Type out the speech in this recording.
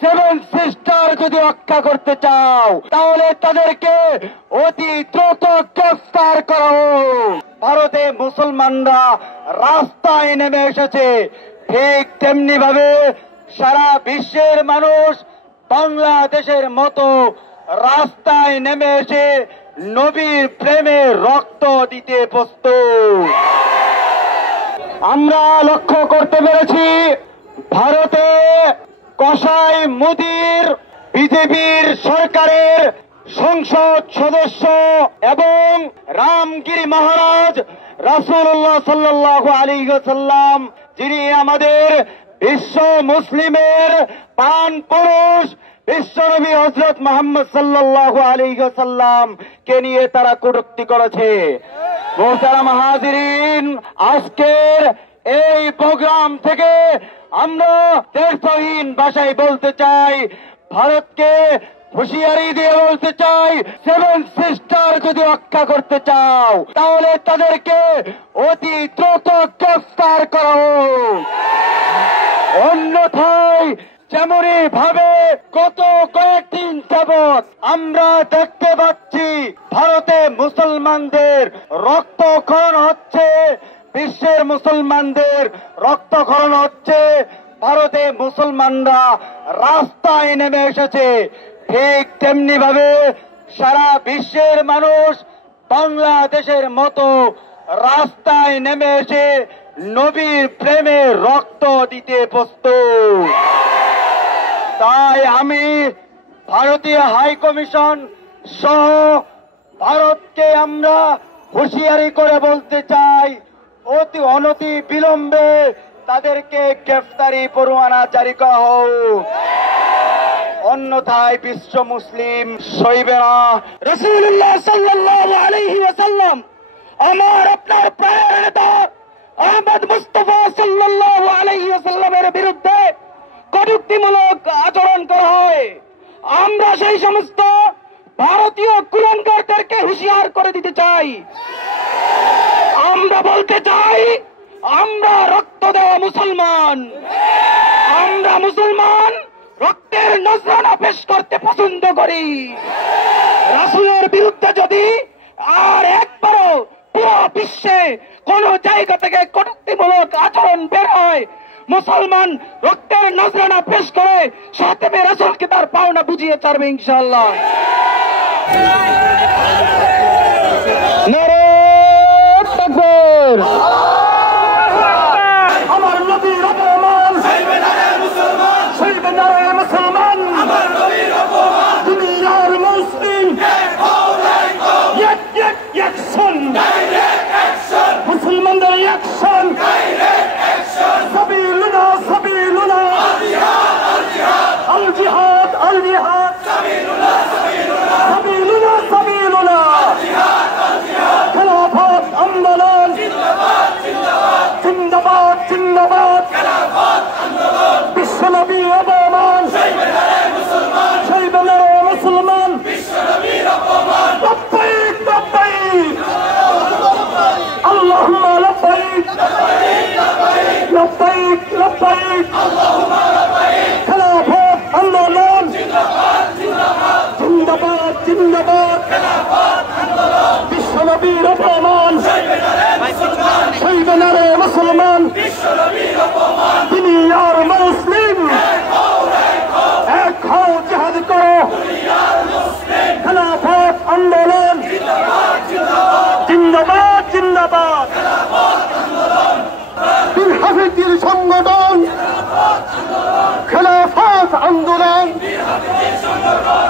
Seven sister যদি রক্ষা করতে চাও তাহলে তাদেরকে অতি দ্রুত গ্রেফতার করা হোক। ভারতে মুসলমানরা রাস্তায় নেমে এসেছে, ঠিক তেমনি ভাবে সারা বিশ্বের মানুষ বাংলাদেশের মতো রাস্তায় নেমে এসে নবীর প্রেমে রক্ত দিতে প্রস্তুত। আমরা লক্ষ্য করতে পেরেছি ভারতে কসাই মোদির বিজেপির সরকারের সংসদ সদস্য এবং রামগিরি মহারাজ রাসূলুল্লাহ সাল্লাল্লাহু আলাইহি ওয়াসাল্লাম, যিনি আমাদের বিশ্ব মুসলিমের প্রাণ পুরুষ বিশ্বনবী হযরত মুহাম্মদ সাল্লাল্লাহু আলাইহি ওয়াসাল্লাম কে নিয়ে তারা কটূক্তি করেছে। মোহতারাম হাজিরিন, আজকের এই প্রোগ্রাম থেকে আমরা দেশহীন ভাষায় বলতে চাই, ভারতকে হুঁশিয়ারি দিয়ে বলতে চাই, সেভেন সিস্টার যদি রক্ষা করতে চাও তাহলে তাদেরকে অতি দ্রুত গ্রেফতার করা হোক। অন্যথায় যেমনই ভাবে গত কয়েকদিন যাবৎ আমরা দেখতে পাচ্ছি ভারতে মুসলমানদের রক্তক্ষরণ হচ্ছে, বিশ্বের মুসলমানদের রক্তক্ষরণ হচ্ছে, ভারতে মুসলমানরা রাস্তায় নেমে এসেছে, ঠিক তেমনি ভাবে সারা বিশ্বের মানুষ বাংলাদেশের মতো রাস্তায় নেমে এসে নবীর প্রেমে রক্ত দিতে প্রস্তুত। তাই আমি ভারতীয় হাই কমিশন সহ ভারতকে আমরা হুঁশিয়ারি করে বলতে চাই, অনতি বিলম্বে তাদেরকে গ্রেফতারি পরোয়ানা জারি করা হোক, অন্যথায় বিশ্ব মুসলিম সইবে না। রাসূলুল্লাহ সাল্লাল্লাহু আলাইহি ওয়াসাল্লাম, আমার আপনার প্রাণের নেতা আহমদ মুস্তাফা সাল্লাল্লাহু আলাইহি ওয়াসাল্লামের বিরুদ্ধে কটূক্তিমূলক আচরণ করা হয়। আমরা সেই সমস্ত ভারতীয় কুলাঙ্গারদেরকে হুঁশিয়ার করে দিতে চাই, আমরা বলতে চাই, আমরা রক্ত দেওয়া মুসলমান, আমরা মুসলমান রক্তের নজরানা পেশ করতে পছন্দ করি। রাসূলের বিরুদ্ধে যদি আর একবারও পুরো বিশ্বে কোন জায়গা থেকে কটূক্তিমূলক আচরণ বের হয়, মুসলমান রক্তের নজরানা পেশ করে সাথে রাসূলকে তার পাওনা বুঝিয়ে ছাড়বে ইনশাআল্লাহ। নারে তাকবীর। আমার নবীর অপমান সইবে না রে মুসলমান, সইবে না রে মুসলমান, আমার নবীর অপমান, দুনিয়ার মুসলিম অ্যাকশন, ডাইরেক্ট অ্যাকশন, মুসলমানদের অ্যাকশন, ডাইরেক্ট অ্যাকশন, সাবিলুনা সাবিলুনা, আল জিহাদ আল জিহাদ, আল জিহাদ আল জিহাদ, সাবিলুনা সাবিলুনা, সাবিলুনা সাবিলুনা, আল জিহাদ আল জিহাদ, খেলাফত আন্দোলন জিন্দাবাদ জিন্দাবাদ, জিন্দাবাদ জিন্দাবাদ, খেলাফত আন্দোলন, বিশ্বনবী অপমান সইবে না রে মুসলমান, সইবে না রে মুসলমান, বিশ্বনবীর অপমান, লব্বাইক লব্বাইক আল্লাহুম্মা লব্বাইক লব্বাইক লব্বাইক লব্বাইক আল্লাহুম্মা লব্বাইক, খেলাফত আন্দোলন জিন্দাবাদ জিন্দাবাদ, জিন্দাবাদ জিন্দাবাদ, খেলাফত আন্দোলন, বিশ্বনবীর অপমান সইবে না রে মুসলমান, সইবে না রে মুসলমান, বিশ্বনবীর অপমান, দুনিয়ার মুসলিম এক হও জিহাদ করো, দুনিয়ার মুসলিম, খেলাফত আন্দোলন জিন্দাবাদ জিন্দাবাদ, জিন্দাবাদ জিন্দাবাদ, খেলাফত আন্দোলন, বীর হাফিজের সংগঠন খেলাফত আন্দোলন, বীর হাফিজের সংগঠন